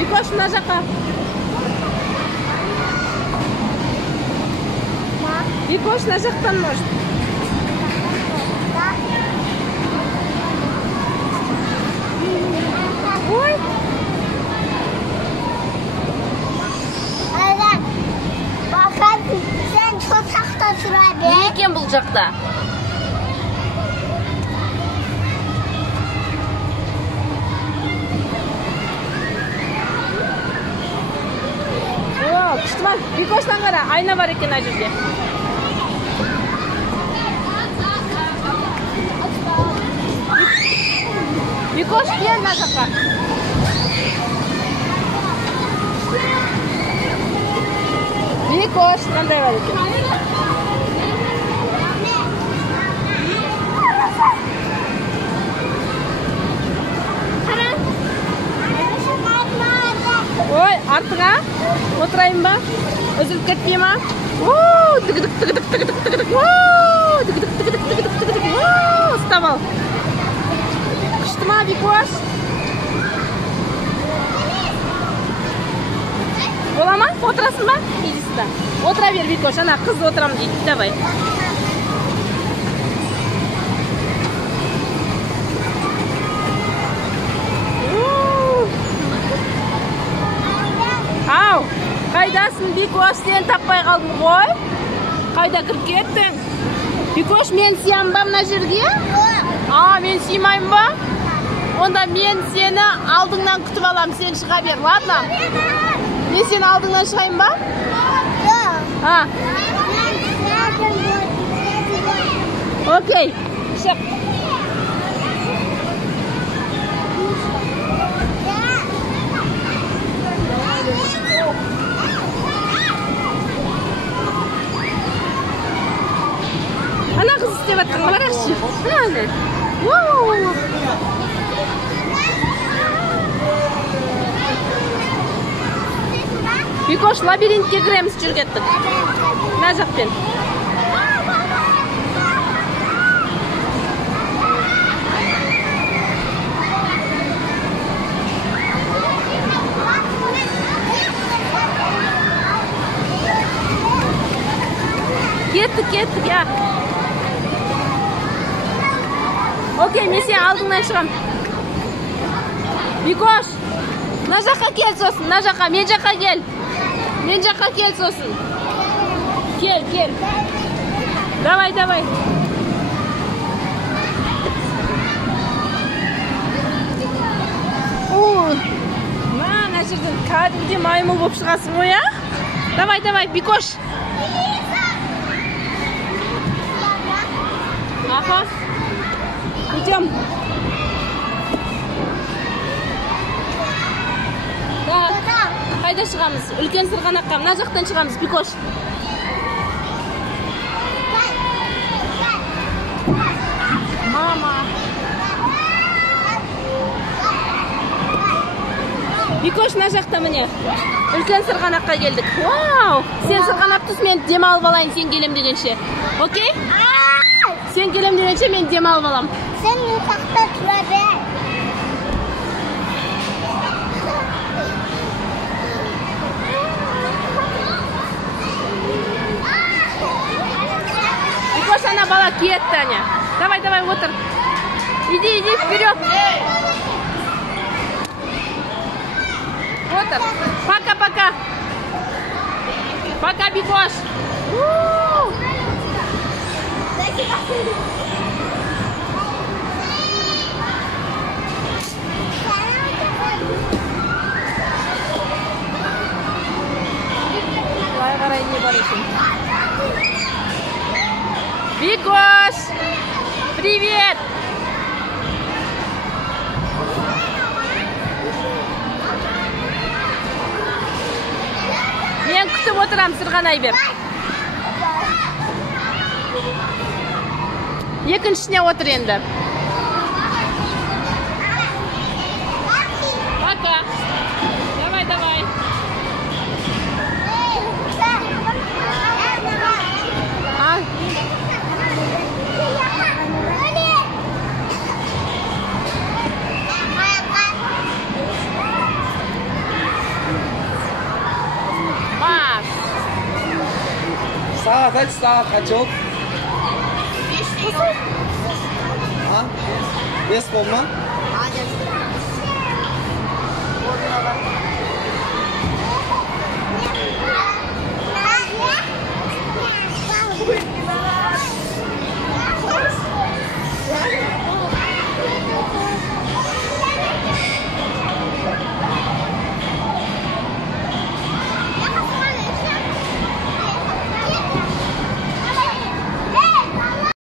Bikoş mına жаққа. Bikoş mına жақтан может. Ой. Bakın sen çok sakta sıra be. Ne eкен бұл жақта? Күшті бар. Бикоштан қара, айна бар екен ай жерде. Бикош, кел мына жаққа. Бикош, қандай бар екен? Ой, артыңа отырайын ба? Үзіліп кетпей ма? Ұстап ал. Күшті ма, Бикош? Бола ма? Отырасың ба? Иди сюда. Отыра бер, Бикош. Ана қыз отырам дейді. Давай. Ау, қайдасың, Бикош, сен таппай қалдың ғой? Қайда кіріп кеттің? Бикош, мен сиям ба мына жерге? Мен сыймайым ба? Онда мен сені алдыңнан күтіп алам, сен шыға бер, ладно? Мен сені алдыңнан шығайын ба? Окей, шық. Ана қыз істеп атқан, қарақшы. Ана. Бикош, лабиринтке кіреміз, жүр кеттік. Мына жақпен. Кеттік, я. Окей, мен сен алдыңнан шығам. Бикош, мына жаққа кел сосын, мына жаққа, мен жаққа кел. Мен жаққа кел сосын. Кел. Давай. Мына жерден кәдімгі маймыл болып шығасың ғой, а? Давай, Бикош. Аха. Идем. Қайда шығамыз? Үлкен сырғанаққа, мына жақтан шығамыз, Бикош. Мама. Бикош, мына жақта міне. Үлкен сырғанаққа келдік. Вау! Сен сырғанап түс, мен демалып алайын, сен келем дегенше. Окей? Сен келем дегенше, мен демалып алам. Sen yatakta sıra be. Бикош, ана бала кетті, Аня. Давай, отыр. Иди, вперед. Отыр. Пока. Пока, Бикош. Былай қарай не бар екен? Бикош! Привет! Мен күтіп отырам, сырғанай бер. Екіншісіне отыр енді. Пока. Давай. Saat kaç oldu? 5 değil. Ha? 5 bomba.